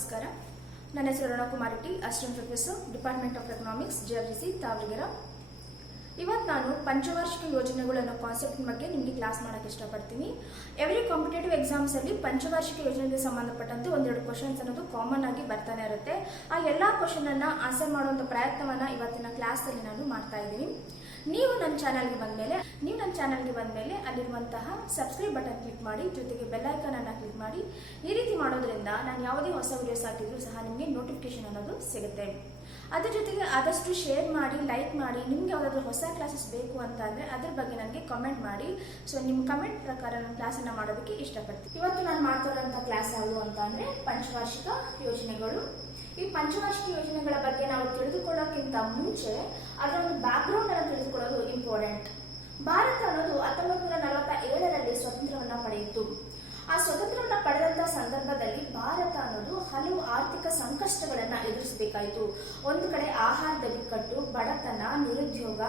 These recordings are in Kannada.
ನಮಸ್ಕಾರ. ನನ್ನ ಹೆಸರು Ranakumari T, assistant professor, department of economics, JRGC, Tavaragere. ಇವತ್ತು ನಾನು ಪಂಚವಾರ್ಷಿಕ ಯೋಜನೆಗಳು ಅನ್ನೋ ಕಾನ್ಸೆಪ್ಟ್ ಬಗ್ಗೆ ನಿಮಗೆ ಕ್ಲಾಸ್ ಮಾಡೋಕ್ಕೆ ಇಷ್ಟಪಡ್ತೀನಿ. ಎವ್ರಿ ಕಾಂಪಿಟೇಟಿವ್ ಎಕ್ಸಾಮ್ಸ್ ಅಲ್ಲಿ ಪಂಚವಾರ್ಷಿಕ ಯೋಜನೆಗೆ ಸಂಬಂಧಪಟ್ಟಂತೆ ಒಂದೆರಡು ಕ್ವಶನ್ಸ್ ಅನ್ನೋದು ಕಾಮನ್ ಆಗಿ ಬರ್ತಾನೆ ಇರುತ್ತೆ. ಆ ಎಲ್ಲ ಕ್ವಶನ್ ಅನ್ನ ಆನ್ಸರ್ ಮಾಡುವಂತ ಪ್ರಯತ್ನವನ್ನ ಇವತ್ತಿನ ಕ್ಲಾಸ್ ಅಲ್ಲಿ ನಾನು ಮಾಡ್ತಾ ಇದ್ದೀನಿ. ನೀವು ನನ್ನ ಚಾನಲ್ಗೆ ಬಂದಮೇಲೆ ಅಲ್ಲಿರುವಂತಹ ಸಬ್ಸ್ಕ್ರೈಬ್ ಬಟನ್ ಕ್ಲಿಕ್ ಮಾಡಿ, ಜೊತೆಗೆ ಬೆಲ್ ಐಕಾನ್ ಅನ್ನು ಕ್ಲಿಕ್ ಮಾಡಿ. ಈ ರೀತಿ ಮಾಡೋದ್ರಿಂದ ನಾನು ಯಾವುದೇ ಹೊಸ ವಿಡಿಯೋಸ್ ಹಾಕಿದ್ರು ಸಹ ನಿಮಗೆ ನೋಟಿಫಿಕೇಶನ್ ಅನ್ನೋದು ಸಿಗುತ್ತೆ. ಅದ್ರ ಜೊತೆಗೆ ಆದಷ್ಟು ಶೇರ್ ಮಾಡಿ, ಲೈಕ್ ಮಾಡಿ. ನಿಮ್ಗೆ ಯಾವುದಾದ್ರೂ ಹೊಸ ಕ್ಲಾಸಸ್ ಬೇಕು ಅಂತ ಅಂದ್ರೆ ಅದ್ರ ಬಗ್ಗೆ ನನಗೆ ಕಮೆಂಟ್ ಮಾಡಿ. ಸೊ ನಿಮ್ಮ ಕಮೆಂಟ್ ಪ್ರಕಾರ ನಾನು ಕ್ಲಾಸನ್ನು ಮಾಡೋದಕ್ಕೆ ಇಷ್ಟಪಡ್ತೀನಿ. ಇವತ್ತು ನಾನು ಮಾಡ್ತಿರೋಂಥ ಕ್ಲಾಸ್ ಯಾವುದು ಅಂತ ಅಂದ್ರೆ ಪಂಚವಾರ್ಷಿಕ ಯೋಜನೆಗಳು. ಈ ಪಂಚವಾರ್ಷಿಕ ಯೋಜನೆಗಳ ಬಗ್ಗೆ ನಾವು ತಿಳಿದುಕೊಳ್ಳೋಕ್ಕಿಂತ ಮುಂಚೆ ಅದರ ಒಂದು ಬ್ಯಾಕ್ ಗ್ರೌಂಡ್ ಅನ್ನು ತಿಳಿದುಕೊಳ್ಳೋದು ಇಂಪಾರ್ಟೆಂಟ್. ಭಾರತ ಅನ್ನೋದು 1947ರಲ್ಲಿ ಸ್ವಾತಂತ್ರ್ಯವನ್ನ ಪಡೆಯಿತು. ಆ ಸ್ವಾತಂತ್ರ್ಯವನ್ನ ಪಡೆದಂತ ಸಂದರ್ಭದಲ್ಲಿ ಭಾರತ ಅನ್ನೋದು ಹಲವು ಆರ್ಥಿಕ ಸಂಕಷ್ಟಗಳನ್ನ ಎದುರಿಸಬೇಕಾಯಿತು. ಒಂದು ಕಡೆ ಆಹಾರದ ಬಿಕ್ಕಟ್ಟು, ಬಡತನ, ನಿರುದ್ಯೋಗ,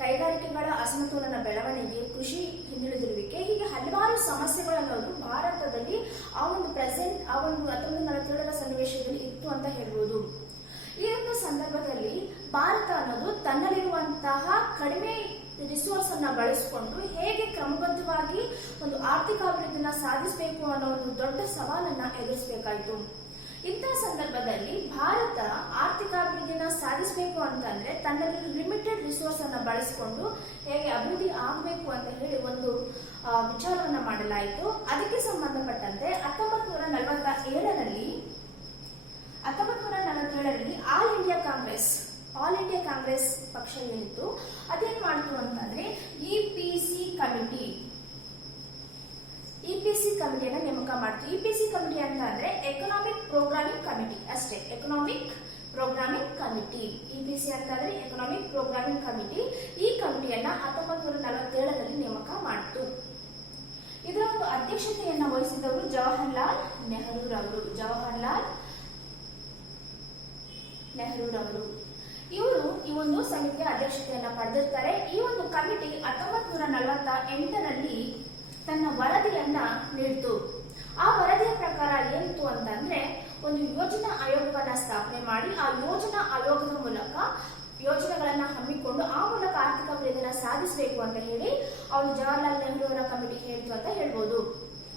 ಕೈಗಾರಿಕೆಗಳ ಅಸಮತೋಲನ ಬೆಳವಣಿಗೆ, ಕೃಷಿ ಹಿಂದುಳಿದಿರುವಿಕೆ, ಹೀಗೆ ಹಲವಾರು ಸಮಸ್ಯೆಗಳನ್ನೋದು ಭಾರತದಲ್ಲಿ ಆ ಒಂದು 1947ರ ಸನ್ನಿವೇಶದಲ್ಲಿ ಇತ್ತು ಅಂತ ಹೇಳ್ಬೋದು. ಈ ಒಂದು ಸಂದರ್ಭದಲ್ಲಿ ಭಾರತ ಅನ್ನೋದು ತನ್ನಲ್ಲಿರುವಂತಹ ಕಡಿಮೆ ರಿಸೋರ್ಸ್ ಅನ್ನ ಬಳಸಿಕೊಂಡು ಹೇಗೆ ಕ್ರಮಬದ್ಧವಾಗಿ ಒಂದು ಆರ್ಥಿಕ ಅಭಿವೃದ್ಧಿನ ಸಾಧಿಸಬೇಕು ಅನ್ನೋ ಒಂದು ದೊಡ್ಡ ಸವಾಲನ್ನ ಎದುರಿಸಬೇಕಾಯಿತು. ಇಂತಹ ಸಂದರ್ಭದಲ್ಲಿ ಭಾರತ ಆರ್ಥಿಕ ಅಭಿವೃದ್ಧಿನ ಸಾಧಿಸಬೇಕು ಅಂತಂದ್ರೆ ತನ್ನಲ್ಲಿ ಲಿಮಿಟೆಡ್ ರಿಸೋರ್ಸ್ ಅನ್ನ ಬಳಸಿಕೊಂಡು ಹೇಗೆ ಅಭಿವೃದ್ಧಿ ಆಗಬೇಕು ಅಂತ ಹೇಳಿ ಒಂದು ವಿಚಾರವನ್ನ ಮಾಡಲಾಯಿತು. ಅದಕ್ಕೆ ಸಂಬಂಧಪಟ್ಟಂತೆ 1947ರಲ್ಲಿ ಆಲ್ ಇಂಡಿಯಾ ಕಾಂಗ್ರೆಸ್ ಪಕ್ಷ ಏನಿತ್ತು ಅದೇನ್ ಮಾಡ್ತು ಅಂತಂದ್ರೆ EPC ಕಮಿಟಿಯನ್ನ ನೇಮಕ ಮಾಡ್ತು. EPC ಕಮಿಟಿ ಅಂತ ಅಂದ್ರೆ ಎಕನಾಮಿಕ್ ಪ್ರೋಗ್ರಾಮಿಂಗ್ ಕಮಿಟಿ ಅಷ್ಟೇ. ಎಕನಾಮಿಕ್ ಪ್ರೋಗ್ರಾಮಿಂಗ್ ಕಮಿಟಿ, EPC ಅಂತ ಅಂದ್ರೆ ಎಕನಾಮಿಕ್ ಪ್ರೋಗ್ರಾಮಿಂಗ್ ಕಮಿಟಿ. ಈ ಕಮಿಟಿಯನ್ನ 1947ರಲ್ಲಿ ನೇಮಕ ಮಾಡಿತು. ಇದರ ಒಂದು ಅಧ್ಯಕ್ಷತೆಯನ್ನ ವಹಿಸಿದವರು ಜವಾಹರ್ಲಾಲ್ ನೆಹರೂರವರು. ಇವರು ಈ ಒಂದು ಸಮಿತಿಯ ಅಧ್ಯಕ್ಷತೆಯನ್ನ ಪಡೆದಿರ್ತಾರೆ. ಈ ಒಂದು ಕಮಿಟಿ 1948ರಲ್ಲಿ ತನ್ನ ವರದಿಯನ್ನ ನೀಡಿತು. ಆ ವರದಿಯ ಪ್ರಕಾರ ಏನಿತ್ತು ಅಂತಂದ್ರೆ ಒಂದು ಯೋಜನಾ ಆಯೋಗವನ್ನ ಸ್ಥಾಪನೆ ಮಾಡಿ ಆ ಯೋಜನಾ ಆಯೋಗದ ಮೂಲಕ ಯೋಜನೆಗಳನ್ನ ಹಮ್ಮಿಕೊಂಡು ಆ ಮೂಲಕ ಆರ್ಥಿಕ ಅಭಿವೃದ್ಧಿನ ಸಾಧಿಸಬೇಕು ಅಂತ ಹೇಳಿ ಅವರು ಜವಾಹರ್ಲಾಲ್ ನೆಹರು ಅವರ ಕಮಿಟಿ ಹೇಳಿತು ಅಂತ ಹೇಳ್ಬೋದು.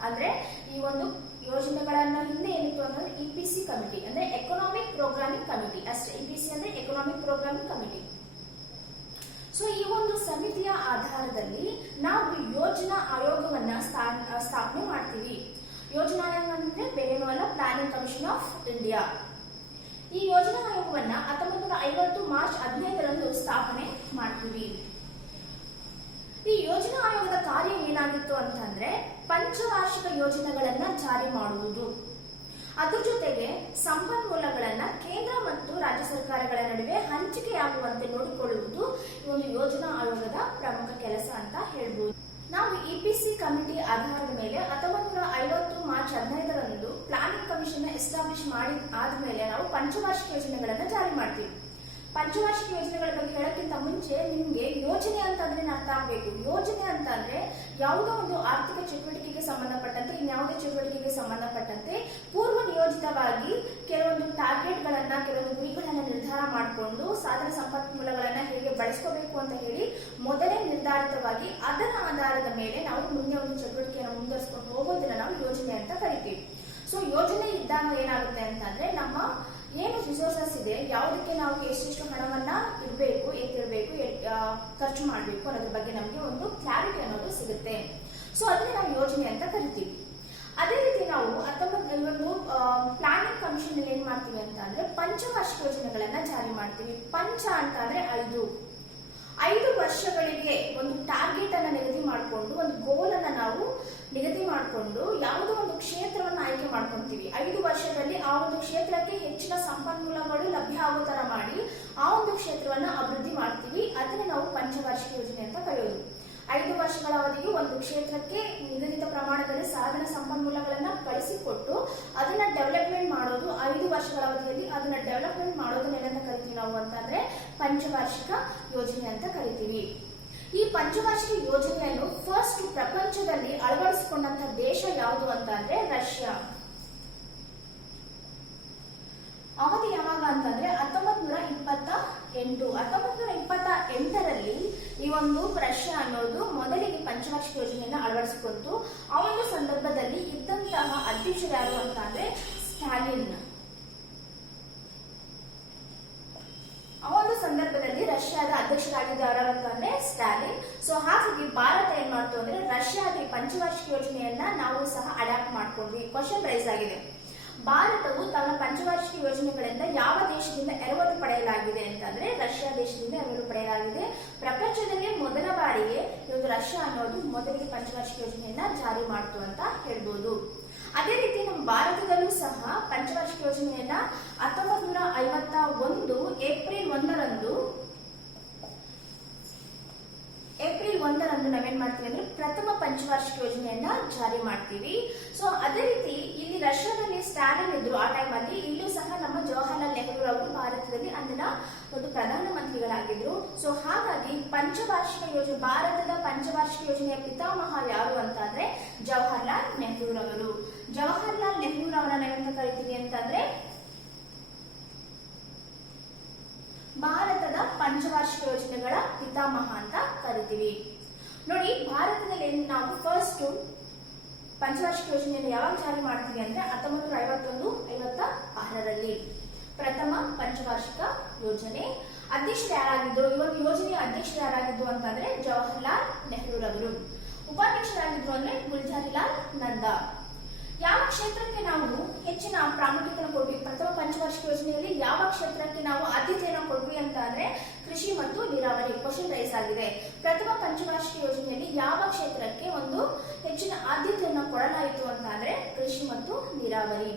ಅಂದ್ರೆ ಈ ಒಂದು ಯೋಜನೆಗಳನ್ನ ಹಿಂದೆ ಏನಿತ್ತು ಅಂತಂದ್ರೆ EPC ಕಮಿಟಿ ಅಂದ್ರೆ ಎಕನಾಮಿಕ್ ಪ್ರೋಗ್ರಾಮಿಂಗ್ ಕಮಿಟಿ ಅಷ್ಟೇ. EPC ಅಂದ್ರೆ ಎಕನಾಮಿಕ್ ಪ್ರೋಗ್ರಾಮಿಂಗ್ ಕಮಿಟಿ. ಸೊ ಈ ಒಂದು ಸಮಿತಿಯ ಆಧಾರದಲ್ಲಿ ನಾವು ಯೋಜನಾ ಆಯೋಗವನ್ನ ಸ್ಥಾಪನೆ ಮಾಡ್ತೀವಿ. ಯೋಜನಾ ಆಯೋಗ ಅಂದ್ರೆ ಬೇರೇನೂ ಅಲ್ಲ, ಪ್ಲಾನಿಂಗ್ ಕಮಿಷನ್ ಆಫ್ ಇಂಡಿಯಾ. ಈ ಯೋಜನಾ ಆಯೋಗವನ್ನ 1950 ಮಾರ್ಚ್ 15ರಂದು ಸ್ಥಾಪನೆ ಮಾಡ್ತೀವಿ. ಈ ಯೋಜನಾ ಆಯೋಗದ ಕಾರ್ಯ ಏನಾಗಿತ್ತು ಅಂತಂದ್ರೆ ಪಂಚವಾರ್ಷಿಕ ಯೋಜನೆಗಳನ್ನ ಜಾರಿ ಮಾಡುವುದು, ಅದ್ರ ಜೊತೆಗೆ ಸಂಪನ್ಮೂಲಗಳನ್ನ ಕೇಂದ್ರ ಮತ್ತು ರಾಜ್ಯ ಸರ್ಕಾರಗಳ ನಡುವೆ ಹಂಚಿಕೆಯಾಗುವಂತೆ ನೋಡಿಕೊಳ್ಳುವುದು ಈ ಒಂದು ಯೋಜನಾ ಆಯೋಗದ ಪ್ರಮುಖ ಕೆಲಸ ಅಂತ ಹೇಳ್ಬೋದು. ನಾವು EPC ಕಮಿಟಿ ಆಧಾರದ ಮೇಲೆ 1950 ಮಾರ್ಚ್ 15ರಂದು ಪ್ಲಾನಿಂಗ್ ಕಮಿಷನ್ ಎಸ್ಟಾಬ್ಲಿಷ್ ಆದ್ಮೇಲೆ ನಾವು ಪಂಚವಾರ್ಷಿಕ ಯೋಜನೆಗಳನ್ನ ಜಾರಿ ಮಾಡ್ತೀವಿ. ಪಂಚವಾರ್ಷಿಕ ಯೋಜನೆಗಳ ಬಗ್ಗೆ ಹೇಳಕ್ಕಿಂತ ಮುಂಚೆ ನಿಮ್ಗೆ ಯೋಜನೆ ಅಂತಂದ್ರೆ ಅರ್ಥ ಆಗ್ಬೇಕು. ಯೋಜನೆ ಅಂತಂದ್ರೆ ಯಾವುದೋ ಒಂದು ಆರ್ಥಿಕ ಚಟುವಟಿಕೆಗೆ ಸಂಬಂಧಪಟ್ಟಂತೆ ಇನ್ಯಾವುದೇ ಚಟುವಟಿಕೆಗೆ ಸಂಬಂಧಪಟ್ಟಂತೆ ಪೂರ್ವ ನಿಯೋಜಿತವಾಗಿ ಕೆಲವೊಂದು ಟಾರ್ಗೆಟ್ ಗಳನ್ನ, ಕೆಲವೊಂದು ಗುರಿಗಳನ್ನ ನಿರ್ಧಾರ ಮಾಡಿಕೊಂಡು ಸಾಧನ ಸಂಪನ್ಮೂಲಗಳನ್ನ ಹೇಗೆ ಬಳಸ್ಕೋಬೇಕು ಅಂತ ಹೇಳಿ ಮೊದಲೇ ನಿರ್ಧಾರಿತವಾಗಿ ಅದರ ಆಧಾರದ ಮೇಲೆ ನಾವು ಮುಂದೆ ಒಂದು ಚಟುವಟಿಕೆಯನ್ನು ಮುಂದುವರಿಸಿಕೊಂಡು ಹೋಗೋದನ್ನ ನಾವು ಯೋಜನೆ ಅಂತ ಕರಿತೀವಿ. ಸೊ ಯೋಜನೆ ಇದ್ದಾಗ ಏನಾಗುತ್ತೆ ಅಂತಂದ್ರೆ ನಮ್ಮ ಏನು ರಿಸೋರ್ಸಸ್ ಇದೆ, ಯಾವುದಕ್ಕೆ ನಾವು ಎಷ್ಟೆಷ್ಟು ಹಣವನ್ನ ಇಡಬೇಕು, ಎತ್ತಿರಬೇಕು, ಖರ್ಚು ಮಾಡಬೇಕು ಅನ್ನೋದ್ರ ಬಗ್ಗೆ ನಮಗೆ ಒಂದು ಕ್ಲಾರಿಟಿ ಅನ್ನೋದು ಸಿಗುತ್ತೆ. ಸೊ ಅದನ್ನೇ ನಾವು ಯೋಜನೆ ಅಂತ ಕರಿತೀವಿ. ಅದೇ ರೀತಿ ನಾವು ಒಂದು ಪ್ಲಾನಿಂಗ್ ಕಮಿಷನ್ ಏನ್ ಮಾಡ್ತೀವಿ ಅಂತ ಅಂದ್ರೆ ಪಂಚವಾರ್ಷಿಕ ಯೋಜನೆಗಳನ್ನ ಜಾರಿ ಮಾಡ್ತೀವಿ. ಪಂಚ ಅಂತ ಅಂದ್ರೆ 5 ವರ್ಷಗಳಿಗೆ ಒಂದು ಟಾರ್ಗೆಟ್ ಅನ್ನ ನಿಗದಿ ಮಾಡಿಕೊಂಡು, ಒಂದು ಗೋಲ್ ಅನ್ನ ನಾವು ನಿಗದಿ ಮಾಡಿಕೊಂಡು ಯಾವುದೋ ಒಂದು ಕ್ಷೇತ್ರವನ್ನ ಆಯ್ಕೆ ಮಾಡ್ಕೊಂತೀವಿ. 5 ವರ್ಷದಲ್ಲಿ ಆ ಒಂದು ಕ್ಷೇತ್ರಕ್ಕೆ ಹೆಚ್ಚಿನ ಸಂಪನ್ಮೂಲಗಳು ಲಭ್ಯ ಆಗೋ ತರ ಮಾಡಿ ಆ ಒಂದು ಕ್ಷೇತ್ರವನ್ನ ಅಭಿವೃದ್ಧಿ ಮಾಡ್ತೀವಿ. ಅದನ್ನ ನಾವು ಪಂಚವಾರ್ಷಿಕ ಯೋಜನೆ ಅಂತ ಕರೆಯೋದು. 5 ವರ್ಷಗಳ ಅವಧಿಗೆ ಒಂದು ಕ್ಷೇತ್ರಕ್ಕೆ ನಿಗದಿತ ಪ್ರಮಾಣದಲ್ಲಿ ಸಾಧನ ಸಂಪನ್ಮೂಲಗಳನ್ನ ಬಳಸಿಕೊಟ್ಟು ಅದನ್ನ ಡೆವಲಪ್ಮೆಂಟ್ ಮಾಡೋದು. 5 ವರ್ಷಗಳ ಅವಧಿಯಲ್ಲಿ ಅದನ್ನ ಡೆವಲಪ್ಮೆಂಟ್ ಮಾಡೋದನ್ನ ಏನಂತ ಕರಿತೀವಿ ನಾವು ಅಂತಂದ್ರೆ ಪಂಚವಾರ್ಷಿಕ ಯೋಜನೆ ಅಂತ ಕರಿತೀವಿ. ಈ ಪಂಚವಾರ್ಷಿಕ ಯೋಜನೆಯನ್ನು ಫಸ್ಟ್ ಪ್ರಪಂಚದಲ್ಲಿ ಅಳವಡಿಸಿಕೊಂಡಂತ ದೇಶ ಯಾವುದು ಅಂತ ಅಂದ್ರೆ ರಷ್ಯಾ. 1928ರಲ್ಲಿ ಈ ಒಂದು ರಷ್ಯಾ ಅನ್ನೋದು ಮೊದಲಿಗೆ ಪಂಚವಾರ್ಷಿಕ ಯೋಜನೆಯನ್ನ ಅಳವಡಿಸಿಕೊಂಡಿತು. ಆ ಒಂದು ಸಂದರ್ಭದಲ್ಲಿ ಇದ್ದಂತಹ ಅಧ್ಯಕ್ಷರು ಯಾರು ಅಂತ ಅಂದ್ರೆ ಸ್ಟಾಲಿನ್. ಆ ಒಂದು ಸಂದರ್ಭದಲ್ಲಿ ರಷ್ಯಾದ ಅಧ್ಯಕ್ಷರಾಗಿದ್ದವರು ಅಂತಂದ್ರೆ ಸ್ಟಾಲಿನ್. ಸೊ ಹಾಗಾಗಿ ಭಾರತ ಏನ್ ಮಾಡ್ತು ಅಂದ್ರೆ ರಷ್ಯಾದ ಪಂಚವಾರ್ಷಿಕ ಯೋಜನೆಯನ್ನ ನಾವು ಸಹ ಅಡಾಪ್ಟ್ ಮಾಡ್ಕೊಂಡ್ವಿ. ಕ್ವಶನ್ ರೈಸ್ ಆಗಿದೆ, ಭಾರತವು ತನ್ನ ಪಂಚವಾರ್ಷಿಕ ಯೋಜನೆಗಳಿಂದ ಯಾವ ದೇಶದಿಂದ ಎರವಲು ಪಡೆಯಲಾಗಿದೆ ಅಂತಂದ್ರೆ ರಷ್ಯಾ ದೇಶದಿಂದ ಎರವಲು ಪಡೆಯಲಾಗಿದೆ. ಪ್ರಪಂಚದಲ್ಲಿ ಮೊದಲ ಬಾರಿಗೆ ಒಂದು ರಷ್ಯಾ ಅನ್ನೋದು ಮೊದಲಿಗೆ ಪಂಚವಾರ್ಷಿಕ ಯೋಜನೆಯನ್ನ ಜಾರಿ ಮಾಡ್ತು ಅಂತ ಹೇಳ್ಬೋದು. ಅದೇ ರೀತಿ ನಮ್ಮ ಭಾರತದಲ್ಲೂ ಸಹ ಪಂಚವಾರ್ಷಿಕ ಯೋಜನೆಯನ್ನ 1951 ಏಪ್ರಿಲ್ 1ರಂದು ನಾವೇನ್ ಮಾಡ್ತೀವಿ ಅಂದ್ರೆ ಪ್ರಥಮ ಪಂಚವಾರ್ಷಿಕ ಯೋಜನೆಯನ್ನ ಜಾರಿ ಮಾಡ್ತೀವಿ. ಸೊ ಅದೇ ರೀತಿ ಇಲ್ಲಿ ರಷ್ಯಾದಲ್ಲಿ ಸ್ಟಾಲಿನ್ ಇದ್ರು ಆ ಟೈಮ್ ಅಲ್ಲಿ, ಇಲ್ಲೂ ಸಹ ನಮ್ಮ ಜವಾಹರ್ಲಾಲ್ ನೆಹರು ಅವರು ಭಾರತದಲ್ಲಿ ಅಂದಿನ ಒಂದು ಪ್ರಧಾನಮಂತ್ರಿಗಳಾಗಿದ್ರು. ಸೊ ಹಾಗಾಗಿ ಪಂಚವಾರ್ಷಿಕ ಯೋಜನೆ, ಭಾರತದ ಪಂಚವಾರ್ಷಿಕ ಯೋಜನೆಯ ಪಿತಾಮಹ ಯಾರು ಅಂತಂದ್ರೆ ಜವಾಹರ್ಲಾಲ್ ನೆಹರು ರವರು. ಜವಾಹರ್ಲಾಲ್ ನೆಹರು ಅವರನ್ನ ನಾವೆಂತ ಕರಿತೀವಿ ಅಂತಂದ್ರೆ ಭಾರತದ ಪಂಚವಾರ್ಷಿಕ ಯೋಜನೆಗಳ ಪಿತಾಮಹ ಅಂತ ಕರಿತೀವಿ. ನೋಡಿ, ಭಾರತದಲ್ಲಿ ನಾವು ಫಸ್ಟ್ ಪಂಚವಾರ್ಷಿಕ ಯೋಜನೆಯನ್ನು ಯಾವಾಗ ಜಾರಿ ಮಾಡ್ತೀವಿ ಅಂದ್ರೆ 1951-56ರಲ್ಲಿ ಪ್ರಥಮ ಪಂಚವಾರ್ಷಿಕ ಯೋಜನೆ. ಅಧ್ಯಕ್ಷರು ಯಾರಾಗಿದ್ರು, ಈ ಒಂದು ಯೋಜನೆಯ ಅಧ್ಯಕ್ಷರು ಯಾರಾಗಿದ್ರು ಅಂತಂದ್ರೆ ಜವಾಹರ್ಲಾಲ್ ನೆಹರು ರವರು. ಉಪಾಧ್ಯಕ್ಷರಾಗಿದ್ರು ಅಂದ್ರೆ ಗುಲ್ಜಾರಿಲಾಲ್ ನಂದಾ. ಯಾವ ಕ್ಷೇತ್ರಕ್ಕೆ ನಾವು ಹೆಚ್ಚಿನ ಪ್ರಾಮುಖ್ಯತೆಯನ್ನು ಕೊಡ್ವಿ, ಪ್ರಥಮ ಪಂಚವಾರ್ಷಿಕ ಯೋಜನೆಯಲ್ಲಿ ಯಾವ ಕ್ಷೇತ್ರಕ್ಕೆ ನಾವು ಆದ್ಯತೆಯನ್ನು ಕೊಡ್ವಿ ಅಂತ ಅಂದ್ರೆ ಕೃಷಿ ಮತ್ತು ನೀರಾವರಿ. ಕ್ವಶನ್ ರೈಸ್ ಆಗಿದೆ, ಪ್ರಥಮ ಪಂಚವಾರ್ಷಿಕ ಯೋಜನೆಯಲ್ಲಿ ಯಾವ ಕ್ಷೇತ್ರಕ್ಕೆ ಒಂದು ಹೆಚ್ಚಿನ ಆದ್ಯತೆಯನ್ನು ಕೊಡಲಾಯಿತು ಅಂತ ಅಂದ್ರೆ ಕೃಷಿ ಮತ್ತು ನೀರಾವರಿ.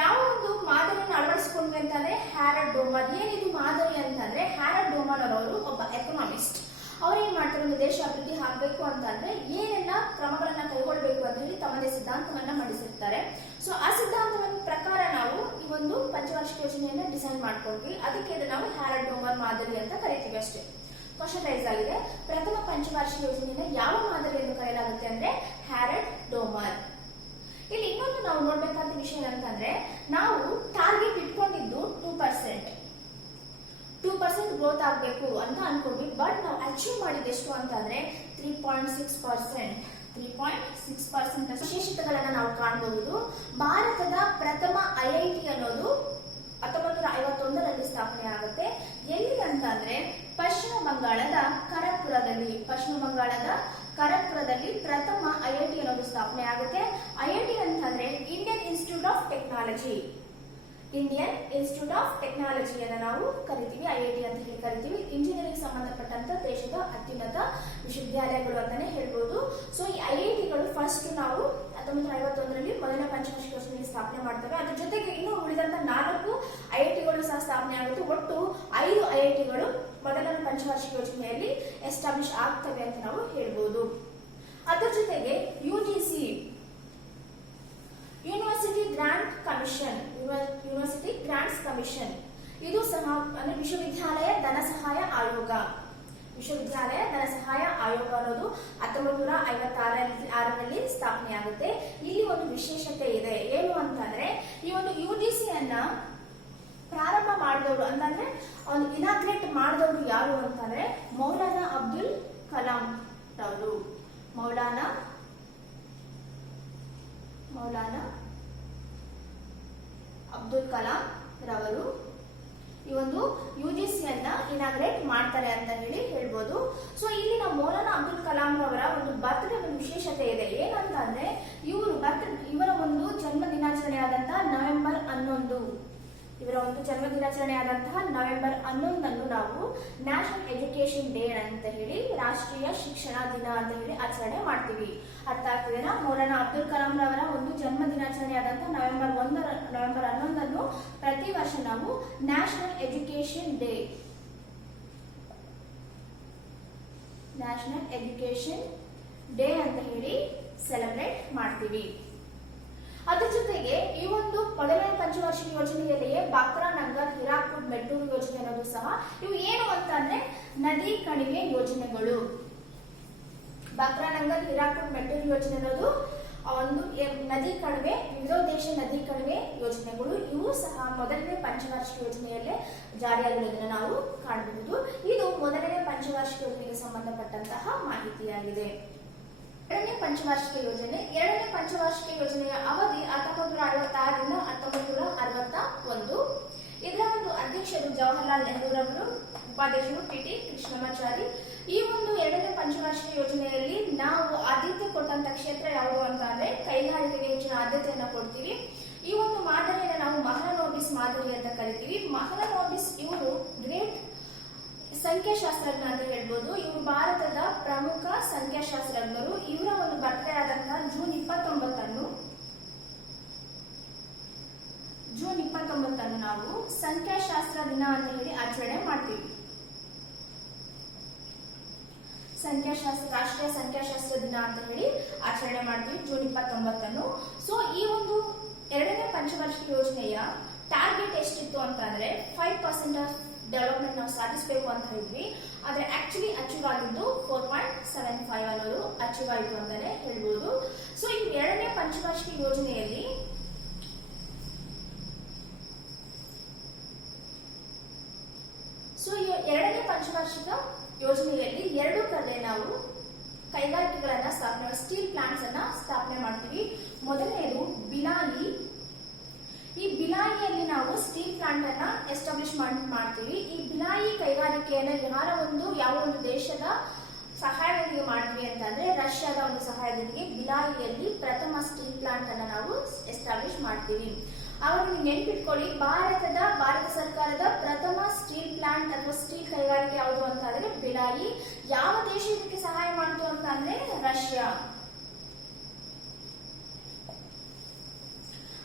ಯಾವ ಒಂದು ಮಾದರಿಯನ್ನು ಅಳವಡಿಸಿಕೊಂಡ್ವಿ ಅಂತಂದ್ರೆ ಹ್ಯಾರಡ್ ಡೋಮನ್. ಏನಿದು ಮಾದರಿ ಅಂತಂದ್ರೆ ಹ್ಯಾರಡ್ ಡೋಮನ್ ಅವರು ಒಬ್ಬ ಎಕನಾಮಿಸ್ಟ್. ಅವ್ರು ಏನ್ ಮಾಡ್ತಾರೆ, ಒಂದು ದೇಶ ಅಭಿವೃದ್ಧಿ ಆಗಬೇಕು ಅಂತಂದ್ರೆ ಏನೆಲ್ಲ ಕ್ರಮಗಳನ್ನ ಕೈಗೊಳ್ಳಬೇಕು ಅಂತ ಹೇಳಿ ತಮ್ಮದೇ ಸಿದ್ಧಾಂತವನ್ನ ಮಂಡಿಸಿರ್ತಾರೆ. ಸೊ ಆ ಸಿದ್ಧಾಂತದ ಪ್ರಕಾರ ನಾವು ಈ ಒಂದು ಪಂಚವಾರ್ಷಿಕ ಯೋಜನೆಯನ್ನ ಡಿಸೈನ್ ಮಾಡ್ಕೊಂಡ್ವಿ. ಅದಕ್ಕೆ ನಾವು ಹ್ಯಾರಡ್ ಡೋಮನ್ ಮಾದರಿ ಅಂತ ಕರಿತೀವಿ ಅಷ್ಟೇ. ಕ್ವಶನ್ ರೈಸ್ ಆಗಿದೆ, ಪ್ರಥಮ ಪಂಚವಾರ್ಷಿಕ ಯೋಜನೆಯನ್ನ ಯಾವ ಮಾದರಿ ಎಂದು ಕರೆಯಲಾಗುತ್ತೆ ಅಂದ್ರೆ ಹ್ಯಾರಡ್ ಡೋಮನ್. ಇಲ್ಲಿ ಇನ್ನೊಂದು ನಾವು ನೋಡ್ಬೇಕಾದ ವಿಷಯ ಏನಂತಂದ್ರೆ ನಾವು ಟಾರ್ಗೆಟ್ ಇಟ್ಕೊಂಡಿದ್ದು 2% ಗ್ರೋತ್ ಆಗಬೇಕು ಅಂತ ಅನ್ಕೊಂಡ್ವಿ. ಬಟ್ ನಾವು ಅಚೀವ್ ಮಾಡಿದ ಎಷ್ಟು ಅಂತಂದ್ರೆ 3.6%. ವಿಶೇಷತೆಗಳನ್ನ ನಾವು ಕಾಣಬಹುದು. ಭಾರತದ ಪ್ರಥಮ IIT ಅನ್ನೋದು 1951ರಲ್ಲಿ ಸ್ಥಾಪನೆ ಆಗುತ್ತೆ. ಎಲ್ಲಿ ಅಂತಂದ್ರೆ ಪಶ್ಚಿಮ ಬಂಗಾಳದ ಖರಗ್ಪುರದಲ್ಲಿ ಪ್ರಥಮ IIT ಅನ್ನೋದು ಸ್ಥಾಪನೆ ಆಗುತ್ತೆ. IIT ಅಂತಂದ್ರೆ ಇಂಡಿಯನ್ ಇನ್ಸ್ಟಿಟ್ಯೂಟ್ ಆಫ್ ಟೆಕ್ನಾಲಜಿ ಅನ್ನ ನಾವು ಕರಿತೀವಿ, IIT ಅಂತ ಹೇಳಿ ಕರಿತೀವಿ. ಇಂಜಿನಿಯರಿಂಗ್ ಸಂಬಂಧಪಟ್ಟಂತ ದೇಶದ ಅತ್ಯುನ್ನತ ವಿಶ್ವವಿದ್ಯಾಲಯಗಳು ಅಂತಾನೆ ಹೇಳ್ಬೋದು. ಸೊ ಈ IITಗಳು ಫಸ್ಟ್ ನಾವು 1951ರಲ್ಲಿ ಮೊದಲ ಪಂಚವಾರ್ಷಿಕ ಯೋಜನೆಯಲ್ಲಿ ಸ್ಥಾಪನೆ ಮಾಡ್ತೇವೆ. ಅದ್ರ ಜೊತೆಗೆ ಇನ್ನು ಉಳಿದಂತ 4 IITಗಳು ಸಹ ಸ್ಥಾಪನೆ ಆಗುತ್ತೆ. ಒಟ್ಟು 5 IITಗಳು ಮೊದಲ ಪಂಚವಾರ್ಷಿಕ ಯೋಜನೆಯಲ್ಲಿ ಎಸ್ಟಾಬ್ಲಿಷ್ ಆಗ್ತವೆ ಅಂತ ನಾವು ಹೇಳ್ಬೋದು. ಅದರ ಜೊತೆಗೆ UGC ಯೂನಿವರ್ಸಿಟಿ ಗ್ರಾಂಟ್ಸ್ ಕಮಿಷನ್ ಇದು ಸಹ ಅಂದ್ರೆ ವಿಶ್ವವಿದ್ಯಾಲಯ ಧನ ಸಹಾಯ ಆಯೋಗ ಅನ್ನೋದು 1956ರಲ್ಲಿ ಸ್ಥಾಪನೆ ಆಗುತ್ತೆ. ಇಲ್ಲಿ ಒಂದು ವಿಶೇಷತೆ ಇದೆ, ಏನು ಅಂತಂದ್ರೆ ಈ ಒಂದು UGC ಅನ್ನ ಪ್ರಾರಂಭ ಮಾಡಿದವರು ಅಂತಂದ್ರೆ ಒಂದು ಇನಾಗ್ರೇಟ್ ಮಾಡಿದವರು ಯಾರು ಅಂತಂದ್ರೆ ಮೌಲಾನಾ ಅಬ್ದುಲ್ ಕಲಾಂ ರವರು. ಮೌಲಾನಾ ಅಬ್ದುಲ್ ಕಲಾಂ ರವರು ಈ ಒಂದು UGC ಅನ್ನ ಇನಾಗ್ರೇಟ್ ಮಾಡ್ತಾರೆ ಅಂತ ಹೇಳಿ ಹೇಳ್ಬೋದು. ಸೊ ಇಲ್ಲಿ ನಾವು ಮೌಲಾನಾ ಅಬ್ದುಲ್ ಕಲಾಂ ಅವರ ಒಂದು ಬರ್ತ್ಡೇ ಒಂದು ವಿಶೇಷತೆ ಇದೆ. ಏನಂತಂದ್ರೆ ಇವರ ಒಂದು ಜನ್ಮ ದಿನಾಚರಣೆ ಆದಂತಹ ನವೆಂಬರ್ 11 ನಾವು ನ್ಯಾಷನಲ್ ಎಜುಕೇಶನ್ ಡೇ ಅಂತ ಹೇಳಿ, ರಾಷ್ಟ್ರೀಯ ಶಿಕ್ಷಣ ದಿನ ಅಂತ ಹೇಳಿ ಆಚರಣೆ ಮಾಡ್ತೀವಿ. ಅರ್ಥ ಆಗ್ತಿದೆನಾ? ಮೌಲಾನಾ ಅಬ್ದುಲ್ ಕಲಾಂ ರವರ ಒಂದು ಜನ್ಮ ದಿನಾಚರಣೆ ಆದಂತಹ ನವೆಂಬರ್ 11 ಪ್ರತಿ ವರ್ಷ ನಾವು ನ್ಯಾಷನಲ್ ಎಜುಕೇಶನ್ ಡೇ ಅಂತ ಹೇಳಿ ಸೆಲೆಬ್ರೇಟ್ ಮಾಡ್ತೀವಿ. ಅದ್ರ ಜೊತೆಗೆ ಈ ಒಂದು ಮೊದಲನೇ ಪಂಚವಾರ್ಷಿಕ ಯೋಜನೆಯಲ್ಲಿಯೇ ಬಾಕ್ರಾ ನಂಗಲ್ ಹೀರಾಕುಡ್ ಮೆಟ್ಟೂರು ಯೋಜನೆ ಅನ್ನೋದು ಸಹ ಇವು ಏನು ಅಂತಂದ್ರೆ ನದಿ ಕಣಿವೆ ಯೋಜನೆಗಳು. ಬಾಕ್ರಾ ನಂಗಲ್ ಹೀರಾಕುಡ್ ಮೆಟ್ಟೂರು ಯೋಜನೆ ಅನ್ನೋದು ಒಂದು ನದಿ ಕಣಿವೆ, ವಿವಿಧೋದ್ದೇಶ ನದಿ ಕಣಿವೆ ಯೋಜನೆಗಳು ಇವು ಸಹ ಮೊದಲನೇ ಪಂಚವಾರ್ಷಿಕ ಯೋಜನೆಯಲ್ಲೇ ಜಾರಿಯಾಗಿರುವುದನ್ನು ನಾವು ಕಾಣಬಹುದು. ಇದು ಮೊದಲನೇ ಪಂಚವಾರ್ಷಿಕ ಯೋಜನೆಗೆ ಸಂಬಂಧಪಟ್ಟಂತಹ ಮಾಹಿತಿಯಾಗಿದೆ. ಎರಡನೇ ಪಂಚವಾರ್ಷಿಕ ಯೋಜನೆಯ ಅವಧಿ 1956ರಿಂದ 1961. ಇದರ ಒಂದು ಅಧ್ಯಕ್ಷರು ಜವಾಹರ್ಲಾಲ್ ನೆಹರೂರವರು, ಉಪಾಧ್ಯಕ್ಷರು ಟಿ ಕೃಷ್ಣಮಾಚಾರಿ. ಈ ಒಂದು ಎರಡನೇ ಪಂಚವಾರ್ಷಿಕ ಯೋಜನೆಯಲ್ಲಿ ನಾವು ಆದ್ಯತೆ ಕೊಟ್ಟಂತ ಕ್ಷೇತ್ರ ಯಾವುದು ಅಂತ ಅಂದ್ರೆ ಕೈಗಾರಿಕೆಗೆ ಹೆಚ್ಚಿನ ಆದ್ಯತೆಯನ್ನ ಕೊಡ್ತೀವಿ. ಈ ಒಂದು ಮಾದರಿಯನ್ನು ನಾವು ಮಹಲನೋಬಿಸ್ ಮಾದರಿ ಅಂತ ಕರಿತೀವಿ. ಮಹಲನೋಬಿಸ್ ಇವರು ಗ್ರೇಟ್ ಸಂಖ್ಯಾಶಾಸ್ತ್ರಜ್ಞ ಅಂತ ಹೇಳ್ಬೋದು. ಇವರು ಭಾರತದ ಪ್ರಮುಖ ಸಂಖ್ಯಾಶಾಸ್ತ್ರಜ್ಞರು. ಇವರ ಒಂದು ಬರ್ತ್ಡೇ ಆದಂತಹ ಜೂನ್ 29 ನಾವು ಸಂಖ್ಯಾಶಾಸ್ತ್ರ ದಿನ ಅಂತ ಹೇಳಿ ಆಚರಣೆ ಮಾಡ್ತೀವಿ. ರಾಷ್ಟ್ರೀಯ ಸಂಖ್ಯಾಶಾಸ್ತ್ರ ದಿನ ಅಂತ ಹೇಳಿ ಆಚರಣೆ ಮಾಡ್ತೀವಿ ಜೂನ್ 29. ಸೊ ಈ ಒಂದು ಎರಡನೇ ಪಂಚವಾರ್ಷಿಕ ಯೋಜನೆಯ ಟಾರ್ಗೆಟ್ ಎಷ್ಟಿತ್ತು ಅಂತಂದ್ರೆ 5% ಆಫ್ ಡೆವಲಪ್ಮೆಂಟ್ ನಾವು ಸಾಧಿಸಬೇಕು ಅಂತ ಹೇಳಿದ್ವಿ. ಆದ್ರೆ ಆಕ್ಚುಲಿ ಅಚೀವ್ ಆಗಿದ್ದು 4.75 ಅನ್ನೋದು ಅಚೀವ್ ಆಯಿತು ಅಂತಾನೆ ಹೇಳ್ಬೋದು. ಸೊ ಈ ಎರಡನೇ ಪಂಚವಾರ್ಷಿಕ ಯೋಜನೆಯಲ್ಲಿ ಎರಡು ಕಡೆ ನಾವು ಕೈಗಾರಿಕೆಗಳನ್ನ ಸ್ಟೀಲ್ ಪ್ಲಾಂಟ್ಸ್ ಅನ್ನ ಸ್ಥಾಪನೆ ಮಾಡ್ತೀವಿ. ಮೊದಲನೇದು ಬಿಲಾಯಿ. ಈ ಬಿಲಾಯಿಯಲ್ಲಿ ನಾವು ಸ್ಟೀಲ್ ಪ್ಲಾಂಟ್ ಅನ್ನ ಎಸ್ಟಾಬ್ಲಿಷ್ ಮಾಡ್ತೀವಿ. ಈ ಬಿಲಾಯಿ ಕೈಗಾರಿಕೆಯನ್ನ ಯಾವ ಒಂದು ದೇಶದ ಸಹಾಯದೊಂದಿಗೆ ಮಾಡ್ತೀವಿ ಅಂತಂದ್ರೆ ರಷ್ಯಾದ ಒಂದು ಸಹಾಯದೊಂದಿಗೆ ಬಿಲಾಯಿಯಲ್ಲಿ ಪ್ರಥಮ ಸ್ಟೀಲ್ ಪ್ಲಾಂಟ್ ಅನ್ನ ನಾವು ಎಸ್ಟಾಬ್ಲಿಷ್ ಮಾಡ್ತೀವಿ. ಆವಾಗ ನೀವು ನೆನ್ಪಿಟ್ಕೊಳ್ಳಿ, ಭಾರತ ಸರ್ಕಾರದ ಪ್ರಥಮ ಸ್ಟೀಲ್ ಪ್ಲಾಂಟ್ ಅಥವಾ ಸ್ಟೀಲ್ ಕೈಗಾರಿಕೆ ಯಾವುದು ಅಂತ ಅಂದ್ರೆ ಬಿಲಾಯಿ. ಯಾವ ದೇಶ ಇದಕ್ಕೆ ಸಹಾಯ ಮಾಡ್ತು ಅಂತ ಅಂದ್ರೆ ರಷ್ಯಾ.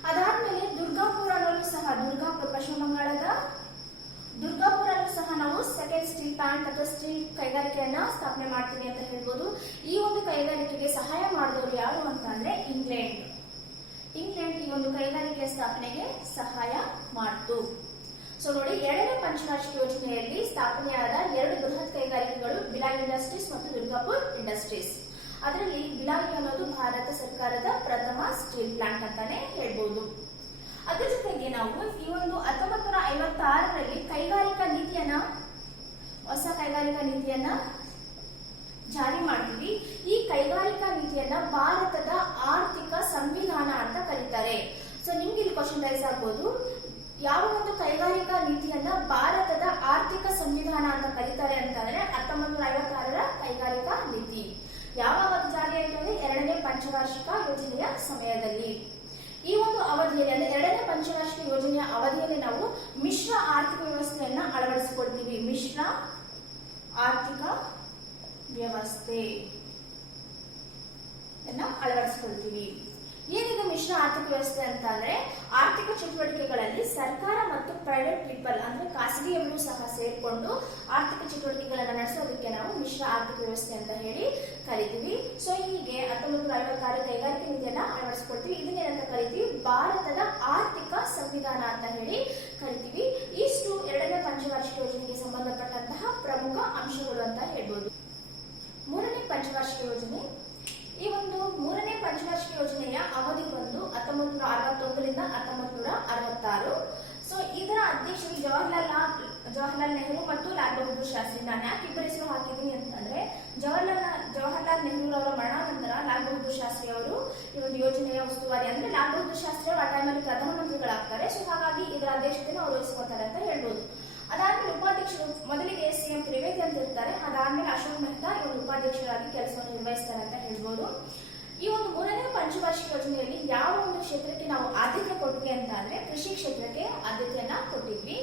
ಅದಾದ್ಮೇಲೆ ದುರ್ಗಾಪುರ ಪಶ್ಚಿಮ ಬಂಗಾಳದ ದುರ್ಗಾಪುರಲ್ಲೂ ಸಹ ನಾವು ಸೆಕೆಂಡ್ ಸ್ಟೀಲ್ ಪ್ಲಾಂಟ್ ಅಥವಾ ಸ್ಟೀಲ್ ಕೈಗಾರಿಕೆಯನ್ನ ಸ್ಥಾಪನೆ ಮಾಡ್ತೀವಿ ಅಂತ ಹೇಳ್ಬೋದು. ಈ ಒಂದು ಕೈಗಾರಿಕೆಗೆ ಸಹಾಯ ಮಾಡಿದವರು ಯಾರು ಅಂತ ಅಂದ್ರೆ ಇಂಗ್ಲೆಂಡ್ ಈ ಒಂದು ಕೈಗಾರಿಕೆಯ ಸ್ಥಾಪನೆಗೆ ಸಹಾಯ ಮಾಡಿತು. ಸೊ ನೋಡಿ, ಎರಡನೇ ಪಂಚವಾರ್ಷಿಕ ಯೋಜನೆಯಲ್ಲಿ ಸ್ಥಾಪನೆಯಾದ ಎರಡು ಬೃಹತ್ ಕೈಗಾರಿಕೆಗಳು ಬಿಲಾಯಿ ಇಂಡಸ್ಟ್ರೀಸ್ ಮತ್ತು ದುರ್ಗಾಪುರ್ ಇಂಡಸ್ಟ್ರೀಸ್. ಅದರಲ್ಲಿ ಬಿಲಾಯಿ ಅನ್ನೋದು ಭಾರತ ಸರ್ಕಾರದ ಪ್ರಥಮ ಸ್ಟೀಲ್ ಪ್ಲಾಂಟ್ ಅಂತಾನೆ ಹೇಳ್ಬೋದು. ಅದ್ರ ಜೊತೆಗೆ ನಾವು ಈ ಒಂದು 1956ರಲ್ಲಿ ಹೊಸ ಕೈಗಾರಿಕಾ ನೀತಿಯನ್ನ ಜಾರಿ ಮಾಡ್ತೀವಿ. ಈ ಕೈಗಾರಿಕಾ ನೀತಿಯನ್ನ ಭಾರತದ ಆರ್ಥಿಕ ಸಂವಿಧಾನ ಅಂತ ಕರೀತಾರೆ. ಸೊ ನಿಮ್ಗೆ ಇಲ್ಲಿ ಕ್ವಶನ್ ರೈಸ್ ಆಗ್ಬೋದು, ಯಾವ ಒಂದು ಕೈಗಾರಿಕಾ ನೀತಿಯನ್ನ ಭಾರತದ ಆರ್ಥಿಕ ಸಂವಿಧಾನ ಅಂತ ಕರೀತಾರೆ ಅಂತಂದ್ರೆ 1956ರ ಕೈಗಾರಿಕಾ ನೀತಿ ಯಾವಾಗ ಜಾರಿಯಾಯಿತು ಅಂದ್ರೆ ಎರಡನೇ ಪಂಚವಾರ್ಷಿಕ ಯೋಜನೆಯ ಸಮಯದಲ್ಲಿ. ಈ ಒಂದು ಅವಧಿಯಲ್ಲಿ ಅಂದ್ರೆ ಎರಡನೇ ಪಂಚವಾರ್ಷಿಕ ಯೋಜನೆಯ ಅವಧಿಯಲ್ಲಿ ನಾವು ಮಿಶ್ರ ಆರ್ಥಿಕ ವ್ಯವಸ್ಥೆಯನ್ನ ಅಳವಡಿಸಿಕೊಳ್ತೀವಿ. ಮಿಶ್ರ ಆರ್ಥಿಕ ವ್ಯವಸ್ಥೆಯನ್ನ ಅಳವಡಿಸಿಕೊಳ್ತೀವಿ. ಏನಿದೆ ಮಿಶ್ರ ಆರ್ಥಿಕ ವ್ಯವಸ್ಥೆ ಅಂತ ಅಂದ್ರೆ ಆರ್ಥಿಕ ಚಟುವಟಿಕೆಗಳಲ್ಲಿ ಸರ್ಕಾರ ಮತ್ತು ಪ್ರೈವೇಟ್ ಪೀಪಲ್ ಅಂದ್ರೆ ಖಾಸಗಿಯವರು ಸಹ ಸೇರ್ಕೊಂಡು ಆರ್ಥಿಕ ಚಟುವಟಿಕೆಗಳನ್ನ ನಡೆಸೋದಕ್ಕೆ ನಾವು ಮಿಶ್ರ ಆರ್ಥಿಕ ವ್ಯವಸ್ಥೆ ಅಂತ ಹೇಳಿ ಕರಿತೀವಿ. ಸೊ ಹೀಗೆ 1956 ಕೈಗಾರಿಕೆ ನೀತಿಯನ್ನ ಅಳವಡಿಸಿಕೊಳ್ತೀವಿ. ಇದನ್ನೇನಂತ ಕರಿತೀವಿ, ಭಾರತದ ಆರ್ಥಿಕ ಸಂವಿಧಾನ ಅಂತ ಹೇಳಿ ಕರಿತೀವಿ. ಇಷ್ಟು ಎರಡನೇ ಪಂಚವಾರ್ಷಿಕ ಯೋಜನೆಗೆ ಸಂಬಂಧಪಟ್ಟಂತಹ ಪ್ರಮುಖ ಅಂಶಗಳು ಅಂತ ಹೇಳ್ಬೋದು. ಮೂರನೇ ಪಂಚವಾರ್ಷಿಕ ಯೋಜನೆ. ಈ ಒಂದು ಮೂರನೇ ಪಂಚವಾರ್ಷಿಕ ಯೋಜನೆಯ ಅವಧಿ ಬಂದು 1961ರಿಂದ 1966. ಸೊ ಇದರ ಅಧ್ಯಕ್ಷರು ಜವಾಹರ್ಲಾಲ್ ನೆಹರು ಮತ್ತು ಲಾಲ್ ಬಹದ್ದೂರ್ ಶಾಸ್ತ್ರಿ. ನಾನು ಯಾಕೆ ಇಬ್ಬರ ಹೆಸರು ಹಾಕಿದ್ದೀನಿ ಅಂತಂದ್ರೆ ಜವಾಹರ್ಲಾಲ್ ನೆಹರು ಅವರ ಮರಣಾನಂತರ ಲಾಲ್ ಬಹದ್ದೂರ್ ಶಾಸ್ತ್ರಿ ಅವರು ಈ ಒಂದು ಯೋಜನೆಯ ಉಸ್ತುವಾರಿ ಅಂದ್ರೆ ಲಾಲ್ ಬಹದ್ದೂರ್ ಶಾಸ್ತ್ರಿ ಅವರು ಆ ಟೈಮಲ್ಲಿ ಪ್ರಧಾನಮಂತ್ರಿಗಳಾಗ್ತಾರೆ. ಸೊ ಹಾಗಾಗಿ ಇದರ ಅಧ್ಯಕ್ಷತೆಯನ್ನು ಅವರು ವಹಿಸ್ಕೊತಾರೆ ಅಂತ ಹೇಳ್ಬೋದು. ಅದಾದ್ಮೇಲೆ ಉಪಾಧ್ಯಕ್ಷರು ಮೊದಲಿಗೆ ಸಿಎಂ ತ್ರಿವೇದಿ ಅಂತ ಇರ್ತಾರೆ. ಅದಾದ್ಮೇಲೆ ಅಶೋಕ್ ಮೆಹ್ತಾ ಇವರು ಉಪಾಧ್ಯಕ್ಷರಾಗಿ ಕೆಲಸವನ್ನು ನಿರ್ವಹಿಸ್ತಾರೆ ಅಂತ ಹೇಳ್ಬೋದು. ಈ ಒಂದು ಮೂರನೇ ಪಂಚವಾರ್ಷಿಕ ಯೋಜನೆಯಲ್ಲಿ ಯಾವ ಒಂದು ಕ್ಷೇತ್ರಕ್ಕೆ ನಾವು ಆದ್ಯತೆ ಕೊಟ್ವಿ ಅಂತ ಅಂದ್ರೆ ಕೃಷಿ ಕ್ಷೇತ್ರಕ್ಕೆ ಆದ್ಯತೆಯನ್ನ ಕೊಟ್ಟಿದ್ವಿ.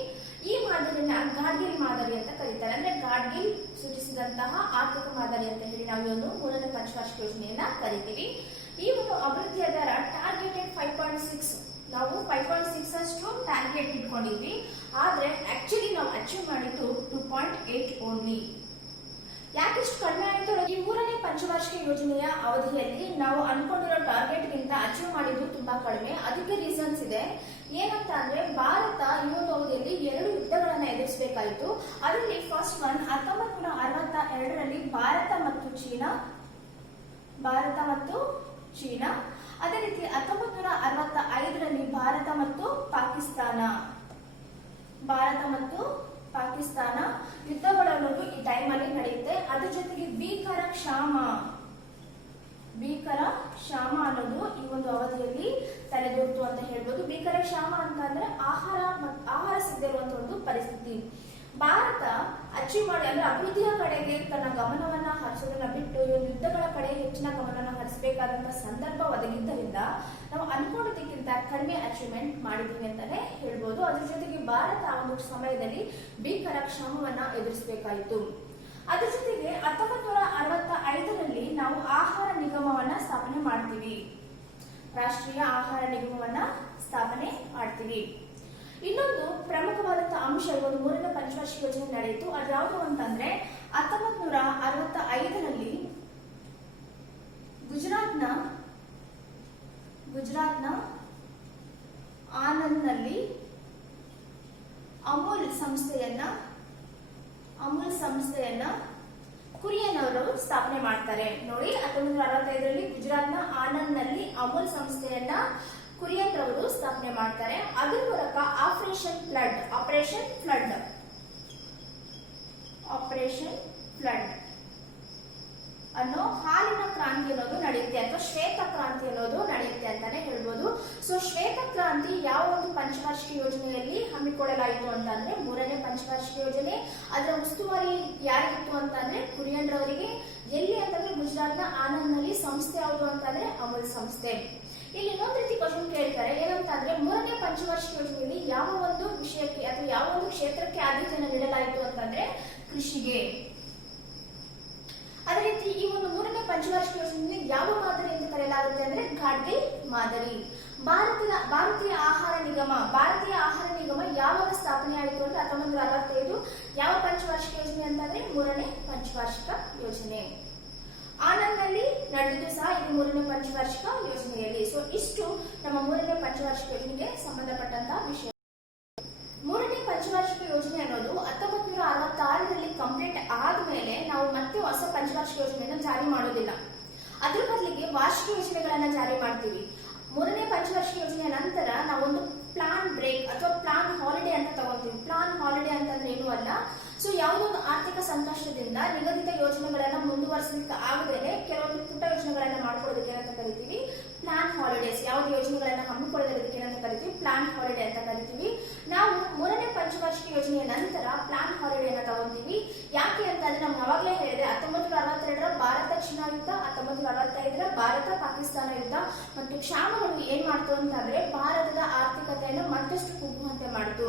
ಈ ಮಾದರಿಯನ್ನ ಗಾಡ್ಗಿಲ್ ಮಾದರಿ ಅಂತ ಕರೀತಾರೆ. ಅಂದ್ರೆ ಗಾಡ್ಗಿಲ್ ಸೂಚಿಸಿದಂತಹ ಆರ್ಥಿಕ ಮಾದರಿ ಅಂತ ಹೇಳಿ ನಾವು ಈ ಒಂದು ಮೂರನೇ ಪಂಚವಾರ್ಷಿಕ ಯೋಜನೆಯನ್ನ ಕರಿತೀವಿ. ಈ ಒಂದು ಅಭಿವೃದ್ಧಿಯ ದರ ಟಾರ್ಗೆಟೆಡ್ 5.6. ನಾವು 5.6 ಅಷ್ಟು ಟಾರ್ಗೆಟ್ ಇಟ್ಕೊಂಡಿದ್ವಿ. ಆದ್ರೆ ಆಕ್ಚುಲಿ ನಾವು ಅಚೀವ್ ಮಾಡಿದ್ದು 2.8 ಓನ್ಲಿ. ಯಾಕಿಷ್ಟು ಕಡಿಮೆ ಆಯಿತು? ಈ ಮೂರನೇ ಪಂಚವಾರ್ಷಿಕ ಯೋಜನೆಯ ಅವಧಿಯಲ್ಲಿ ನಾವು ಅನ್ಕೊಂಡಿರೋ ಟಾರ್ಗೆಟ್ ಗಿಂತ ಅಚೀವ್ ಮಾಡಿದ್ದು ತುಂಬಾ ಕಡಿಮೆ. ಅದಕ್ಕೆ ರೀಸನ್ಸ್ ಇದೆ. ಏನಂತ ಅಂದ್ರೆ ಭಾರತ ಈ ಒಂದು ಅವಧಿಯಲ್ಲಿ 2 ಯುದ್ಧಗಳನ್ನ ಎದುರಿಸಬೇಕಾಯಿತು. ಅದರಲ್ಲಿ ಫಸ್ಟ್ ಒನ್ 1962ರಲ್ಲಿ ಭಾರತ ಮತ್ತು ಚೀನಾ. ಅದೇ ರೀತಿ 1965ರಲ್ಲಿ ಭಾರತ ಮತ್ತು ಪಾಕಿಸ್ತಾನ ಯುದ್ಧಗಳು ಅನ್ನೋದು ಈ ಟೈಮಲ್ಲಿ ನಡೆಯುತ್ತೆ. ಅದ್ರ ಜೊತೆಗೆ ಭೀಕರ ಕ್ಷಾಮ ಅನ್ನೋದು ಈ ಒಂದು ಅವಧಿಯಲ್ಲಿ ತಲೆದೋರ್ತು ಅಂತ ಹೇಳ್ಬೋದು. ಭೀಕರ ಕ್ಷಾಮ ಅಂತ ಅಂದ್ರೆ ಆಹಾರ ಸಿಗದಿರುವಂತಹ ಒಂದು ಪರಿಸ್ಥಿತಿ. ಭಾರತ ಅಚೀವ್ ಮಾಡಿ ಅಂದ್ರೆ ಅಭಿವೃದ್ಧಿಯ ಕಡೆಗೆ ತನ್ನ ಗಮನವನ್ನ ಹರಿಸೋದನ್ನ ಬಿಟ್ಟು ಯುದ್ಧಗಳ ಕಡೆ ಹೆಚ್ಚಿನ ಗಮನವನ್ನ ಹರಿಸಬೇಕಾದಂತಹ ಸಂದರ್ಭ ಒದಗಿದ್ದರಿಂದ ನಾವು ಅನ್ಕೊಂಡಿದ್ದಕ್ಕಿಂತ ಕಡಿಮೆ ಅಚೀವ್ಮೆಂಟ್ ಮಾಡಿದೀವಿ ಅಂತಾನೆ ಹೇಳ್ಬೋದು. ಅದ್ರ ಜೊತೆಗೆ ಭಾರತ ಆ ಒಂದು ಸಮಯದಲ್ಲಿ ಭೀಕರ ಕ್ಷಾಮವನ್ನ ಎದುರಿಸಬೇಕಾಯಿತು. ಅದ್ರ ಜೊತೆಗೆ 1965ರಲ್ಲಿ ನಾವು ಆಹಾರ ನಿಗಮವನ್ನ ಸ್ಥಾಪನೆ ಮಾಡ್ತೀವಿ. ರಾಷ್ಟ್ರೀಯ ಆಹಾರ ನಿಗಮವನ್ನ ಸ್ಥಾಪನೆ ಮಾಡ್ತೀವಿ. ಇನ್ನೊಂದು ಪ್ರಮುಖವಾದಂತಹ ಅಂಶ ಒಂದು ಮೂರನೇ ಪಂಚವಾರ್ಷಿಕ ಯೋಜನೆ ನಡೆಯಿತು. ಅದು ಯಾವುದು ಅಂತಂದ್ರೆ 1965ರಲ್ಲಿ ಗುಜರಾತ್ನ ಆನಂದ್ನಲ್ಲಿ ಅಮೂಲ್ ಸಂಸ್ಥೆಯನ್ನ ಕುರಿಯನ್ ಅವರು ಸ್ಥಾಪನೆ ಮಾಡ್ತಾರೆ. ನೋಡಿ, 1965ರಲ್ಲಿ ಗುಜರಾತ್ನ ಆನಂದ್ನಲ್ಲಿ ಅಮೂಲ್ ಸಂಸ್ಥೆಯನ್ನ ಕುರಿಯನ್ ರವರು ಸ್ಥಾಪನೆ ಮಾಡ್ತಾರೆ. ಅದರ ಮೂಲಕ ಆಪರೇಷನ್ ಫ್ಲಡ್ ಅನ್ನೋ ಹಾಲಿನ ಕ್ರಾಂತಿ ಅನ್ನೋದು ನಡೆಯುತ್ತೆ ಅಥವಾ ಶ್ವೇತ ಕ್ರಾಂತಿ ಅನ್ನೋದು ನಡೆಯುತ್ತೆ ಅಂತಾನೆ ಹೇಳ್ಬೋದು. ಸೊ ಶ್ವೇತ ಕ್ರಾಂತಿ ಯಾವ ಒಂದು ಪಂಚವಾರ್ಷಿಕ ಯೋಜನೆಯಲ್ಲಿ ಹಮ್ಮಿಕೊಳ್ಳಲಾಯಿತು ಅಂತಂದ್ರೆ ಮೂರನೇ ಪಂಚವಾರ್ಷಿಕ ಯೋಜನೆ. ಅದರ ಉಸ್ತುವಾರಿ ಯಾರಿಗಿತ್ತು ಅಂತಂದ್ರೆ ಕುರಿಯನ್ ರವರಿಗೆ. ಎಲ್ಲಿ ಅಂತಂದ್ರೆ ಗುಜರಾತ್ನ ಆನಂದ್ನಲ್ಲಿ. ಸಂಸ್ಥೆ ಯಾವುದು ಅಂತಂದ್ರೆ ಅಮೂಲ್ ಸಂಸ್ಥೆ. ಇಲ್ಲಿ ಇನ್ನೊಂದು ರೀತಿ ಕ್ವಶನ್ ಕೇಳ್ತಾರೆ, ಏನಂತಂದ್ರೆ ಮೂರನೇ ಪಂಚವಾರ್ಷಿಕ ಯೋಜನೆಯಲ್ಲಿ ಯಾವ ಒಂದು ವಿಷಯಕ್ಕೆ ಅಥವಾ ಯಾವ ಒಂದು ಕ್ಷೇತ್ರಕ್ಕೆ ಆದ್ಯತೆಯನ್ನು ನೀಡಲಾಯಿತು ಅಂತಂದ್ರೆ ಕೃಷಿಗೆ. ಅದೇ ರೀತಿ ಈ ಒಂದು ಮೂರನೇ ಪಂಚವಾರ್ಷಿಕ ಯೋಜನೆಯಲ್ಲಿ ಯಾವ ಮಾದರಿ ಎಂದು ಕರೆಯಲಾಗುತ್ತೆ ಅಂದ್ರೆ ಘಾಟಿ ಮಾದರಿ. ಭಾರತೀಯ ಆಹಾರ ನಿಗಮ ಯಾವಾಗ ಸ್ಥಾಪನೆ ಆಯಿತು ಅಂದ್ರೆ 1965. ಯಾವ ಪಂಚವಾರ್ಷಿಕ ಯೋಜನೆ ಅಂತಂದ್ರೆ ಮೂರನೇ ಪಂಚವಾರ್ಷಿಕ ಯೋಜನೆ. ಆನಂದ್ನಲ್ಲಿ ನಡೆದಿದ್ದು ಸಹ ಇದು ಮೂರನೇ ಪಂಚವಾರ್ಷಿಕ ಯೋಜನೆಯಲ್ಲಿ. ಸೊ ಇಷ್ಟು ನಮ್ಮ ಮೂರನೇ ಪಂಚವಾರ್ಷಿಕ ಯೋಜನೆಗೆ ಸಂಬಂಧಪಟ್ಟಂತಹ ವಿಷಯ. ಮೂರನೇ ಪಂಚವಾರ್ಷಿಕ ಯೋಜನೆ ಅನ್ನೋದು 1966ರಲ್ಲಿ ಕಂಪ್ಲೀಟ್ ಆದ್ಮೇಲೆ ನಾವು ಮತ್ತೆ ಹೊಸ ಪಂಚವಾರ್ಷಿಕ ಯೋಜನೆಯನ್ನು ಜಾರಿ ಮಾಡೋದಿಲ್ಲ. ಅದ್ರ ಬದಲಿಗೆ ವಾರ್ಷಿಕ ಯೋಜನೆಗಳನ್ನ ಜಾರಿ ಮಾಡ್ತೀವಿ. ಮೂರನೇ ಪಂಚವಾರ್ಷಿಕ ಯೋಜನೆಯ ನಂತರ ನಾವೊಂದು ಪ್ಲಾನ್ ಬ್ರೇಕ್ ಅಥವಾ ಪ್ಲಾನ್ ಹಾಲಿಡೇ ಅಂತ ತಗೊಂತೀವಿ. ಪ್ಲಾನ್ ಹಾಲಿಡೇ ಅಂತಂದ್ರೆ ಏನೂ ಅಲ್ಲ. ಸೊ ಯಾವುದೊಂದು ಆರ್ಥಿಕ ಸಂಕಷ್ಟದಿಂದ ನಿಗದಿತ ಯೋಜನೆಗಳನ್ನ ಮುಂದುವರಿಸಲಿಕ್ಕೆ ಆಗದೇನೆ ಕೆಲವೊಂದು ಪುಟ್ಟ ಯೋಜನೆಗಳನ್ನ ಮಾಡ್ಕೊಳ್ಳೋದಕ್ಕೆ ಏನಂತ ಕರಿತೀವಿ ಪ್ಲಾನ್ ಹಾಲಿಡೇಸ್. ಯಾವ್ದು ಯೋಜನೆಗಳನ್ನ ಹಮ್ಮಿಕೊಳ್ಳೋದಕ್ಕೆ ಏನಂತ ಕರಿತೀವಿ ಪ್ಲಾನ್ ಹಾಲಿಡೇ ಅಂತ ಕರಿತೀವಿ. ನಾವು ಮೂರನೇ ಪಂಚವಾರ್ಷಿಕ ಯೋಜನೆಯ ನಂತರ ಪ್ಲಾನ್ ಹಾಲಿಡೇನ ತಗೊಂತೀವಿ. ಯಾಕೆ ಅಂತಂದ್ರೆ ನಾವು ಯಾವಾಗಲೇ ಹೇಳಿದೆ 1962ರ ಭಾರತ ಚೀನಾ ಯುದ್ಧ, 1965ರ ಭಾರತ ಪಾಕಿಸ್ತಾನ ಯುದ್ಧ ಮತ್ತು ಕ್ಷಾಮಗಳು ಏನ್ ಮಾಡ್ತು ಅಂತಂದ್ರೆ ಭಾರತದ ಆರ್ಥಿಕತೆಯನ್ನು ಮತ್ತಷ್ಟು ಕುಗ್ಗುವಂತೆ ಮಾಡಿತು.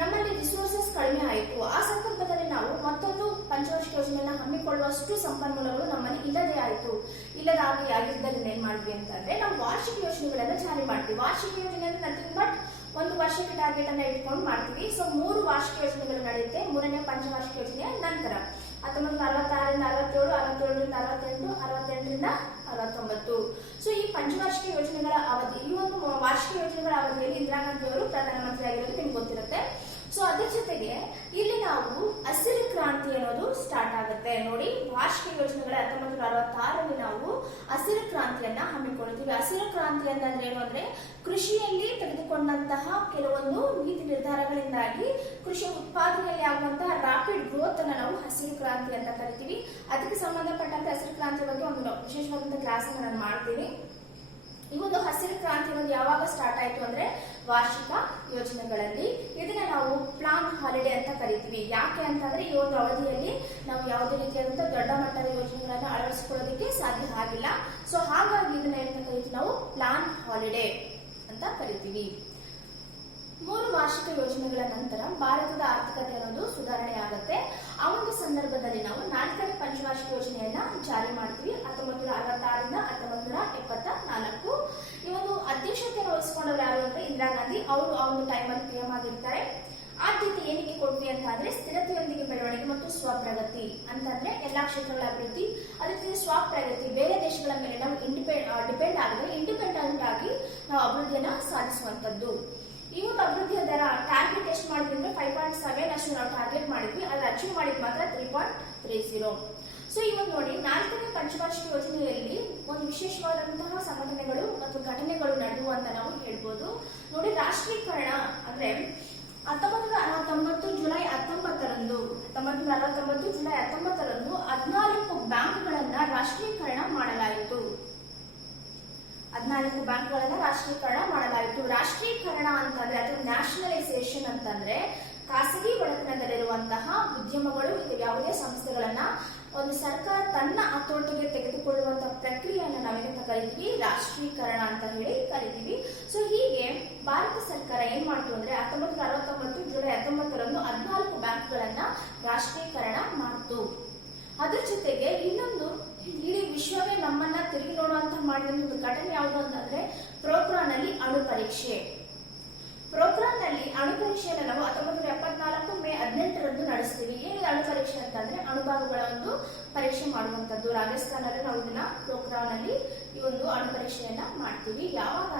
ನಮ್ಮಲ್ಲಿ ರಿಸೋರ್ಸಸ್ ಕಡಿಮೆ ಆಯಿತು. ಆ ಸಂದರ್ಭದಲ್ಲಿ ನಾವು ಮತ್ತೊಂದು ಪಂಚವಾರ್ಷಿಕ ಯೋಜನೆಯನ್ನ ಹಮ್ಮಿಕೊಳ್ಳುವಷ್ಟು ಸಂಪನ್ಮೂಲಗಳು ನಮ್ಮಲ್ಲಿ ಇಲ್ಲದೆ ಆಯಿತು. ಆಗಿದ್ದರಿಂದ ಏನ್ ಮಾಡಿದ್ವಿ ಅಂತಂದ್ರೆ ನಾವು ವಾರ್ಷಿಕ ಯೋಜನೆಗಳನ್ನ ಜಾರಿ ಮಾಡ್ತೀವಿ. ವಾರ್ಷಿಕ ಯೋಜನೆ ಅಂದ್ರೆ ನಥಿಂಗ್ ಬಟ್ ಒಂದು ವರ್ಷಕ್ಕೆ ಟಾರ್ಗೆಟ್ ಅನ್ನ ಇಟ್ಕೊಂಡು ಮಾಡ್ತೀವಿ. ಸೊ 3 ವಾರ್ಷಿಕ ಯೋಜನೆಗಳು ನಡೆಯುತ್ತೆ ಮೂರನೇ ಪಂಚವಾರ್ಷಿಕ ಯೋಜನೆಯ ನಂತರ. 1966ರಿಂದ 67, 67ರಿಂದ 68, 68ರಿಂದ 69. ಸೊ ಈ ಪಂಚವಾರ್ಷಿಕ ಯೋಜನೆಗಳ ಅವಧಿ, ಈ ಒಂದು ವಾರ್ಷಿಕ ಯೋಜನೆಗಳ ಅವಧಿಯಲ್ಲಿ ಇಂದಿರಾ ಗಾಂಧಿ ಅವರು ಪ್ರಧಾನಮಂತ್ರಿ ಆಗಿರೋದು ನಿಮ್ಗೆ ಗೊತ್ತಿರುತ್ತೆ. ಸೊ ಅದ್ರ ಜೊತೆಗೆ ಇಲ್ಲಿ ನಾವು ಹಸಿರು ಕ್ರಾಂತಿ ಅನ್ನೋದು ಸ್ಟಾರ್ಟ್ ಆಗುತ್ತೆ. ನೋಡಿ, ವಾರ್ಷಿಕ ಯೋಜನೆಗಳ 1966ರಲ್ಲಿ ನಾವು ಹಸಿರು ಕ್ರಾಂತಿಯನ್ನ ಹಮ್ಮಿಕೊಳ್ತೀವಿ. ಹಸಿರು ಕ್ರಾಂತಿ ಅಂತಂದ್ರೆ ಏನು ಅಂದ್ರೆ ಕೃಷಿಯಲ್ಲಿ ತೆಗೆದುಕೊಂಡಂತಹ ಕೆಲವೊಂದು ನೀತಿ ನಿರ್ಧಾರಗಳಿಂದಾಗಿ ಕೃಷಿ ಉತ್ಪಾದನೆಯಲ್ಲಿ ಆಗುವಂತಹ ರಾಪಿಡ್ ಗ್ರೋತ್ ಅನ್ನ ನಾವು ಹಸಿರು ಕ್ರಾಂತಿ ಅಂತ ಕರಿತೀವಿ. ಅದಕ್ಕೆ ಸಂಬಂಧಪಟ್ಟಂತೆ ಹಸಿರು ಕ್ರಾಂತಿ ಬಗ್ಗೆ ಒಂದು ವಿಶೇಷವಾದಂತಹ ಕ್ಲಾಸ್ ಅನ್ನು ನಾನು ಮಾಡ್ತೀನಿ. ಈ ಒಂದು ಹಸಿರು ಕ್ರಾಂತಿ ಅನ್ನೋದು ಯಾವಾಗ ಸ್ಟಾರ್ಟ್ ಆಯ್ತು ಅಂದ್ರೆ ವಾರ್ಷಿಕ ಯೋಜನೆಗಳಲ್ಲಿ. ಇದನ್ನ ನಾವು ಪ್ಲಾನ್ ಹಾಲಿಡೇ ಅಂತ ಕರಿತೀವಿ. ಯಾಕೆ ಅಂತಂದ್ರೆ ಈ ಒಂದು ಅವಧಿಯಲ್ಲಿ ನಾವು ಯಾವುದೇ ರೀತಿಯಾದಂತಹ ದೊಡ್ಡ ಮಟ್ಟದ ಯೋಜನೆಗಳನ್ನ ಅಳವಡಿಸಿಕೊಳ್ಳೋದಕ್ಕೆ ಸಾಧ್ಯ ಆಗಿಲ್ಲ. ಸೊ ಹಾಗಾಗಿ ಇದನ್ನ ಏನಂತ ಕರಿತೀವಿ ನಾವು ಪ್ಲಾನ್ ಹಾಲಿಡೇ ಅಂತ ಕರಿತೀವಿ. 3 ವಾರ್ಷಿಕ ಯೋಜನೆಗಳ ನಂತರ ಭಾರತದ ಆರ್ಥಿಕತೆ ಅನ್ನೋದು ಸುಧಾರಣೆ ಆಗುತ್ತೆ. ಆ ಒಂದು ಸಂದರ್ಭದಲ್ಲಿ ನಾವು 4ನೇ ಪಂಚವಾರ್ಷಿಕ ಯೋಜನೆಯನ್ನ ಜಾರಿ ಮಾಡ್ತೀವಿ 1966ರಿಂದ 1974. ಈ ಒಂದು ಅಧ್ಯಕ್ಷತೆಯನ್ನು ವಹಿಸಿಕೊಂಡವರು ಯಾರು ಅಂದ್ರೆ ಇಂದಿರಾ ಗಾಂಧಿ ಅವರು. ಆ ಒಂದು ಟೈಮಲ್ಲಿ PM ಆಗಿರ್ತಾರೆ. ಆದ್ಯತೆ ಏನಕ್ಕೆ ಕೊಡ್ತೀವಿ ಅಂತ ಅಂದ್ರೆ ಸ್ಥಿರತೆಯೊಂದಿಗೆ ಬೆಳವಣಿಗೆ ಮತ್ತು ಸ್ವಪ್ರಗತಿ ಅಂತಂದ್ರೆ ಎಲ್ಲಾ ಕ್ಷೇತ್ರಗಳ ಅಭಿವೃದ್ಧಿ. ಅದಕ್ಕೆ ಸ್ವಪ್ರಗತಿ, ಬೇರೆ ದೇಶಗಳ ಮೇಲೆ ನಾವು ಡಿಪೆಂಡ್ ಆಗದೆ ಇಂಡಿಪೆಂಡೆಂಟ್ ಆಗಿ ನಾವು ಅಭಿವೃದ್ಧಿಯನ್ನ ಸಾಧಿಸುವಂತದ್ದು. ಈ ಒಂದು ಅಭಿವೃದ್ಧಿಯ ದರ ಟಾರ್ಗೆಟ್ ಎಷ್ಟು ಮಾಡಿದ್ವಿ ಅಂದ್ರೆ 5.7 ಅಷ್ಟು ನಾವು ಟಾರ್ಗೆಟ್ ಮಾಡಿದ್ವಿ. ಅದ್ರ ಅಚೀವ್ ಮಾಡಿದ್ ಮಾತ್ರ 3.30. ಸೊ ಇವತ್ತು ನೋಡಿ 4ನೇ ಪಂಚವಾರ್ಷಿಕ ಯೋಜನೆಯಲ್ಲಿ ಒಂದು ವಿಶೇಷವಾದಂತಹ ಸಂಘಟನೆಗಳು ಮತ್ತು ರಾಷ್ಟ್ರೀಕರಣ ಅಂದ್ರೆ 1969 ಜುಲೈ 19ರಂದು 1949 ಜುಲೈ 19ರಂದು 14 ಬ್ಯಾಂಕ್ಗಳನ್ನ ರಾಷ್ಟ್ರೀಕರಣ ಮಾಡಲಾಯಿತು. 14 ಬ್ಯಾಂಕ್ಗಳನ್ನ ರಾಷ್ಟ್ರೀಕರಣ ಮಾಡಲಾಯಿತು. ರಾಷ್ಟ್ರೀಕರಣ ಅಂತಂದ್ರೆ ಅಥವಾ ನ್ಯಾಷನಲೈಸೇಷನ್ ಅಂತಂದ್ರೆ ಖಾಸಗಿ ಒಡೆತನದಲ್ಲಿರುವಂತಹ ಉದ್ಯಮಗಳು ಅಥವಾ ಯಾವುದೇ ಸಂಸ್ಥೆಗಳನ್ನ ಒಂದು ಸರ್ಕಾರ ತನ್ನ ಹತೋಟಿಗೆ ತೆಗೆದುಕೊಳ್ಳುವಂತಹ ಪ್ರಕ್ರಿಯೆಯನ್ನು ನಾವೇನಂತ ಕರಿತೀವಿ, ರಾಷ್ಟ್ರೀಕರಣ ಅಂತ ಹೇಳಿ ಕರಿತೀವಿ. ಸೊ ಹೀಗೆ ಭಾರತ ಸರ್ಕಾರ ಏನ್ ಮಾಡ್ತು ಅಂದ್ರೆ 1969 ಜುಲೈ 19ರಂದು 14 ಬ್ಯಾಂಕ್ಗಳನ್ನ ರಾಷ್ಟ್ರೀಕರಣ ಮಾಡ್ತು. ಅದ್ರ ಜೊತೆಗೆ ಇನ್ನೊಂದು ಇಡೀ ವಿಶ್ವವೇ ನಮ್ಮನ್ನ ತಿರುಗಿ ನೋಡುವಂತ ಮಾಡಿದ ಒಂದು ಘಟನೆ ಯಾವುದು ಅಂತಂದ್ರೆ ಪೋಖ್ರಾನ್ನಲ್ಲಿ ಅಣು ಪರೀಕ್ಷೆ. ಪೋಖ್ರಾನ್ನಲ್ಲಿ ಅಣು ಪರೀಕ್ಷೆಯನ್ನು ನಾವು 1974 ಮೇ 18ರಂದು ನಡೆಸ್ತೀವಿ. ಏನಿದೆ ಅಣು ಪರೀಕ್ಷೆ ಅಂತಂದ್ರೆ ಅಣುಬಾಂಬುಗಳ ಒಂದು ಪರೀಕ್ಷೆ ಮಾಡುವಂತದ್ದು. ರಾಜಸ್ಥಾನದಲ್ಲಿ ನಾವು ಇದನ್ನ ಪೋಖ್ರಾನ್ನಲ್ಲಿ ಈ ಒಂದು ಅಣು ಪರೀಕ್ಷೆಯನ್ನ ಮಾಡ್ತೀವಿ. ಯಾವಾಗ